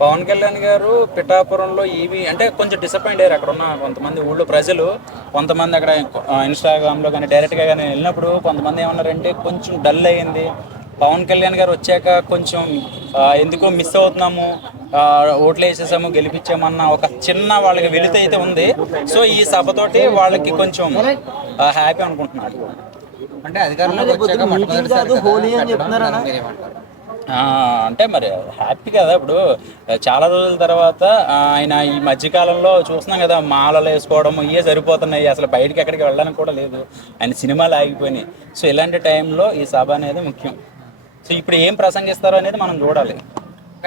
పవన్ కళ్యాణ్ గారు పిఠాపురంలో ఈవి అంటే కొంచెం డిసప్పాయింట్ అయ్యారు. అక్కడ ఉన్న కొంతమంది ఊళ్ళో ప్రజలు, కొంతమంది అక్కడ ఇన్స్టాగ్రామ్లో కానీ డైరెక్ట్గా కానీ వెళ్ళినప్పుడు కొంతమంది ఏమన్నారంటే కొంచెం డల్ అయ్యింది. పవన్ కళ్యాణ్ గారు వచ్చాక కొంచెం ఎందుకో మిస్ అవుతున్నాము, ఓట్లు వేసేసాము గెలిపించామన్న ఒక చిన్న వాళ్ళకి వెలితి అయితే ఉంది. సో ఈ సభతోటి వాళ్ళకి కొంచెం హ్యాపీ అనుకుంటున్నాడు. అంటే అధికారంలోకి వచ్చాక మొట్టమొదటిసారి హోలీ అని చెప్తున్నారన్న. అంటే మరి హ్యాపీ కదా. ఇప్పుడు చాలా రోజుల తర్వాత ఆయన ఈ మధ్యకాలంలో చూస్తున్నాం కదా, మాలలు వేసుకోవడం ఇవే సరిపోతున్నాయి, అసలు బయటికి ఎక్కడికి వెళ్ళడానికి కూడా లేదు, ఆయన సినిమాలు ఆగిపోయినాయి. సో ఇలాంటి టైంలో ఈ సభ అనేది ముఖ్యం. సో ఇప్పుడు ఏం ప్రసంగిస్తారో అనేది మనం చూడాలి.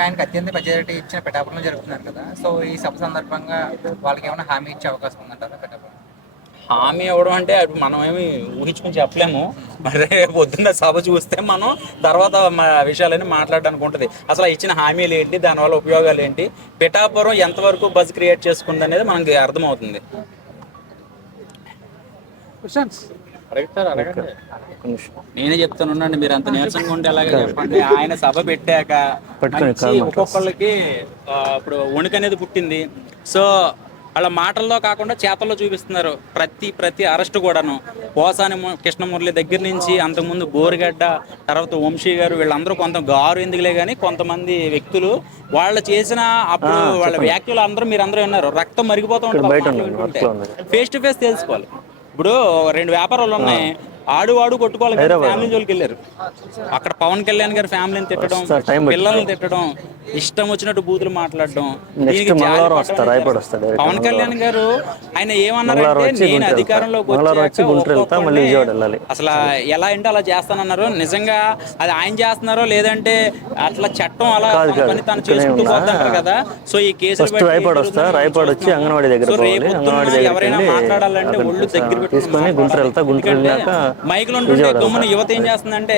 ఆయనకు అత్యంత మెజారిటీ ఇచ్చిన పిఠాపురంలో జరుగుతున్నారు కదా, సో ఈ సభ సందర్భంగా వాళ్ళకి ఏమైనా హామీ ఇచ్చే అవకాశం ఉందంటారా పిఠాపురం? హామీ ఇవ్వడం అంటే అది మనం ఏమి ఊహించుకుని చెప్పలేము. మరి పొద్దున్న సభ చూస్తే మనం తర్వాత విషయాలన్నీ మాట్లాడడానికి ఉంటుంది. అసలు ఇచ్చిన హామీలు ఏంటి, దానివల్ల ఉపయోగాలు ఏంటి, పిఠాపురం ఎంతవరకు బజ్ క్రియేట్ చేసుకుంది అనేది మనకి అర్థమవుతుంది. నేనే చెప్తాను ఉండండి, మీరు అంత నీరసంగా ఉంటే అలాగే చెప్పండి. ఆయన సభ పెట్టాక ఒక్కొక్కళ్ళకి ఇప్పుడు వణుకు అనేది పుట్టింది. సో వాళ్ళ మాటల్లో కాకుండా చేతల్లో చూపిస్తున్నారు. ప్రతి అరెస్ట్ కూడాను పోసాని కృష్ణమురళి దగ్గర నుంచి అంతకుముందు బోరిగడ్డ, తర్వాత వంశీ గారు, వీళ్ళందరూ కొంత గారు ఎందుకులే కానీ కొంతమంది వ్యక్తులు వాళ్ళు చేసిన అప్పుడు వాళ్ళ వ్యాఖ్యలు అందరూ మీరందరూ విన్నారు. రక్తం మరిగిపోతూ ఉంటుంది. ఫేస్ టు ఫేస్ తెలుసుకోవాలి. ఇప్పుడు 2 వ్యాపారాలు ఉన్నాయి, ఆడు కొట్టుకోవాలి, ఫ్యామిలీ జోలికి వెళ్ళారు. అక్కడ పవన్ కళ్యాణ్ గారి ఫ్యామిలీని తిట్టడం, పిల్లల్ని తిట్టడం, ఇష్టం వచ్చినట్టు బూతులు మాట్లాడడం. దీనికి పవన్ కళ్యాణ్ గారు ఆయన ఏమన్నారంటే, నేను అధికారంలోకి వచ్చాక అసలు ఎలా అంటే అలా చేస్తానన్నారు. నిజంగా అది ఆయన చేస్తున్నారో లేదంటే అట్లా చట్టం అలా పని తను చేసుకుంటూ పోతుంటారు కదా. సో ఈ కేసులు ఎవరైనా మాట్లాడాలంటే ఒళ్ళు దగ్గర పెట్టుకుని మైకులు ఉంటుంటే గమ్మున యువత ఏం చేస్తుందంటే,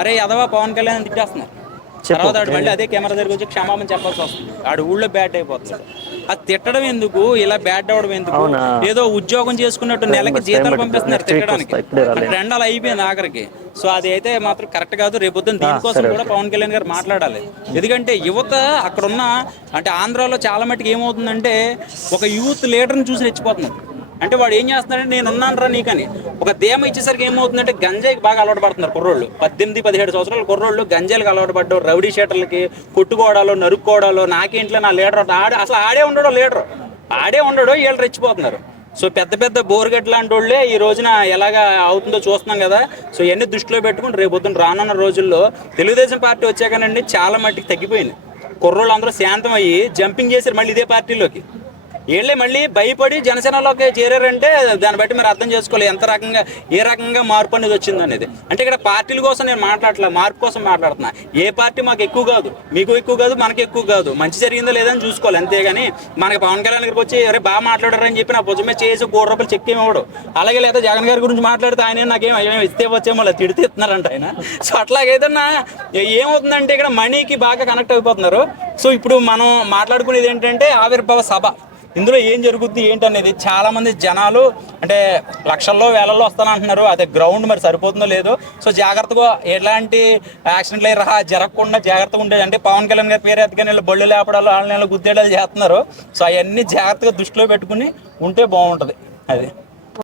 అరే ఎదవా పవన్ కళ్యాణ్ తిట్టేస్తున్నారు. తర్వాత మళ్ళీ అదే కెమెరా దగ్గర వచ్చి క్షమాపణ చెప్పాల్సి వస్తుంది. ఆడు ఊళ్ళో బ్యాడ్ అయిపోతుంది. అది తిట్టడం ఎందుకు, ఇలా బ్యాడ్ అవడం ఎందుకు? ఏదో ఉద్యోగం చేసుకున్నట్టు నెలకి జీతాలు పంపిస్తున్నారు తిట్టడానికి. ట్రెండ్ అలా అయిపోయింది ఆఖరికి. సో అది అయితే మాత్రం కరెక్ట్ కాదు. రేపొద్దున దీనికోసం కూడా పవన్ కళ్యాణ్ గారు మాట్లాడాలి. ఎందుకంటే యువత అక్కడున్న అంటే ఆంధ్రాలో చాలా మట్టుకు ఏమవుతుందంటే ఒక యూత్ లీడర్ని చూసి రెచ్చిపోతున్నారు. అంటే వాడు ఏం చేస్తున్నాడంటే నేను ఉన్నానరా నీకని ఒక ధీమ ఇచ్చేసరికి ఏమవుతుందంటే గంజాయికి బాగా అలవాటు పడుతున్నారు కుర్రోళ్ళు. 18-17 సంవత్సరాల కుర్రోళ్ళు గంజాయిలకు అలవాటు పడ్డారు. రౌడీ షీటర్లకి కొట్టుకోవడాలు, నరుక్కోవడాలు, నాకేంట్లో నా లీడర్ అసలు ఉండడు లీడర్, ఉండడు, వీళ్ళు రెచ్చిపోతున్నారు. సో పెద్ద బోర్గట్ లాంటి వాళ్ళే ఈ రోజున ఎలాగా అవుతుందో చూస్తున్నాం కదా. సో ఇవన్నీ దృష్టిలో పెట్టుకుని రేపొద్దున రానున్న రోజుల్లో తెలుగుదేశం పార్టీ వచ్చాకనండి చాలా మట్టికి తగ్గిపోయింది. కుర్రోళ్ళు అందరూ శాంతం అయ్యి జంపింగ్ చేశారు మళ్ళీ ఇదే పార్టీలోకి. వీళ్ళే మళ్ళీ భయపడి జనసేనలోకి చేరారంటే దాన్ని బట్టి మీరు అర్థం చేసుకోవాలి ఏ రకంగా మార్పు అనేది వచ్చింది అనేది. అంటే ఇక్కడ పార్టీల కోసం నేను మాట్లాడట్లా, మార్పు కోసం మాట్లాడుతున్నా. ఏ పార్టీ మాకు ఎక్కువ కాదు, మీకు ఎక్కువ కాదు, మనకి ఎక్కువ కాదు, మంచి జరిగిందో లేదని చూసుకోవాలి అంతేగాని మనకి పవన్ కళ్యాణ్ గారికి వచ్చి ఎవరే బాగా మాట్లాడారని చెప్పి నా భుజమే చేసి ₹1 చెక్ ఏమివ్వడు. అలాగే లేదా జగన్ గారి గురించి మాట్లాడితే ఆయన నాకేం ఇస్తే వచ్చేమో అలా తిడితే ఇస్తున్నారంట ఆయన. సో అట్లాగేదన్నా ఏమవుతుందంటే ఇక్కడ మనీకి బాగా కనెక్ట్ అయిపోతున్నారు. సో ఇప్పుడు మనం మాట్లాడుకునేది ఏంటంటే ఆవిర్భావ సభ. ఇందులో ఏం జరుగుద్ది ఏంటనేది చాలామంది జనాలు అంటే లక్షల్లో వేలల్లో వస్తానంటున్నారు. అదే గ్రౌండ్ మరి సరిపోతుందో లేదో. సో జాగ్రత్తగా ఎలాంటి యాక్సిడెంట్లు జరగకుండా జాగ్రత్తగా ఉండేది. అంటే పవన్ కళ్యాణ్ గారి పేరు ఎత్తుకొని వీళ్ళు బళ్ళు లేపడాలు, ఆన్లైన్లో గుద్దేడాలు చేస్తున్నారు. సో అవన్నీ జాగ్రత్తగా దృష్టిలో పెట్టుకుని ఉంటే బాగుంటుంది. అది